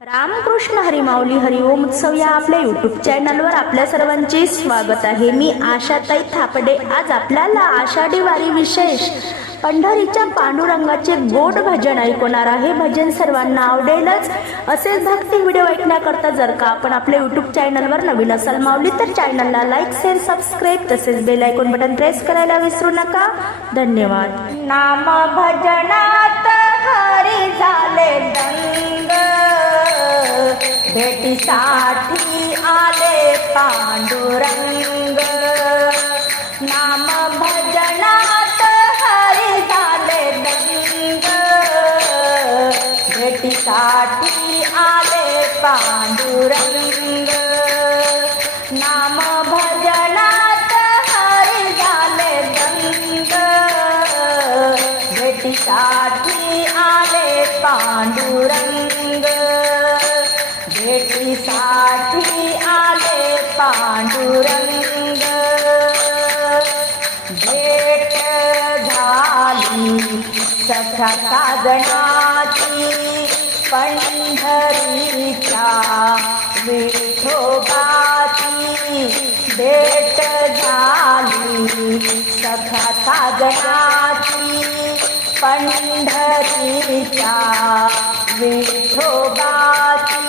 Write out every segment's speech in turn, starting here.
रामकृष्ण हरिमाऊली हरिओम उत्सव या आपल्या युट्यूब चॅनलवर आपल्या सर्वांचे स्वागत आहे. मी आशाताई थापडे. आज आपल्याला आषाढी वारी विशेष पंढरीच्या पांडुरंगाचे गोड भजन ऐकवणार आहे. भजन सर्वांना आवडेलच. असेच भक्ती व्हिडिओ ऐकण्याकरता जर का आपण आपल्या युट्यूब चॅनलवर नवीन असाल माऊली तर चॅनलला लाईक शेअर सबस्क्राईब तसेच बेल ऐकून बटन प्रेस करायला विसरू नका. धन्यवाद. नाम भजनात हरी झाले दंग भेटीसाठी आले पांडुरंग. नाम भजनात हरी झाले दंग. भेटीसाठी आले पांडुरंग. नाम भजनात हरी झाले दंग. भेटीसाठी आले पांडुरंग. सखा साधनाची पंढरीच्या विठोबाची भेट झाली. सखा साधनाची पंढरीच्या विठोबाची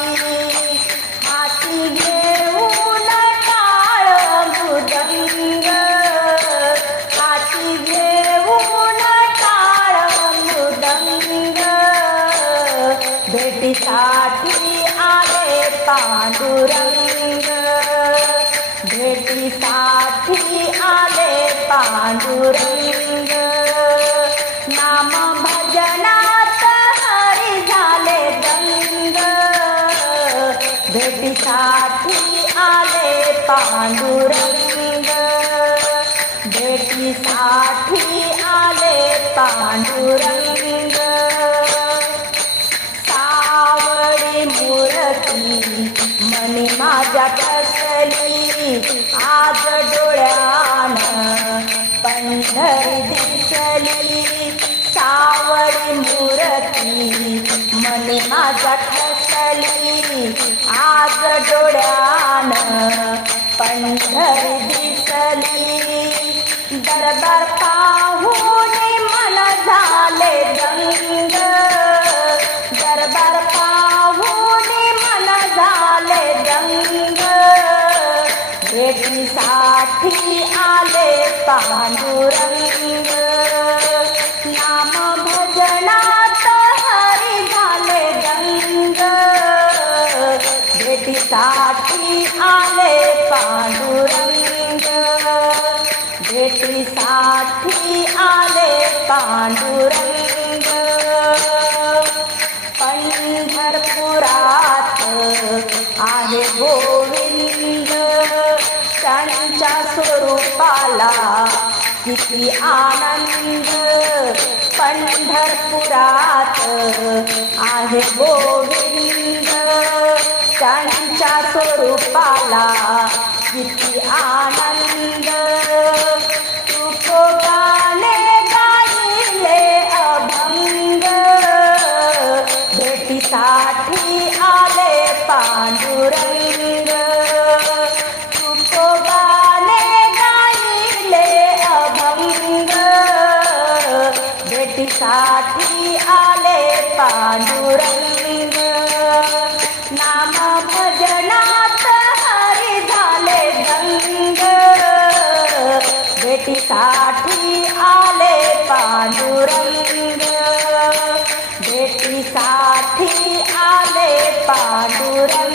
साठी आले पांडुरंग. भेटीसाठी आले पांडुरंग. नाम भजनात हरी झाले दंग भेटीसाठी आले पांडुरंग. भेटीसाठी आले पांडुरंग. कसली आज डोळ्यान पंढर दिसली. सावळी मूर्ती मन माझ्या कसली आज डोळ्यान पंढर दिसली. दरबार पा भेटीसाठी आले पांडुरंग. नाम भजनात हरी झाले दंग भेटीसाठी आले पांडुरंग. भेटीसाठी आले पांडुरंग. त्यांच्या स्वरूपाला किती आनंद पंढरपुरात आहे गोविंद. त्यांच्या स्वरूपाला किती आनंद. तुको गाणे गायले अभंग. भेटीसाठी आले पांडुरंग. साठी आले पांडुरंग नाम भजनात हरी झाले दंग भेटीसाठी आले पांडुरंग भेटीसाठी आले पांडुरंग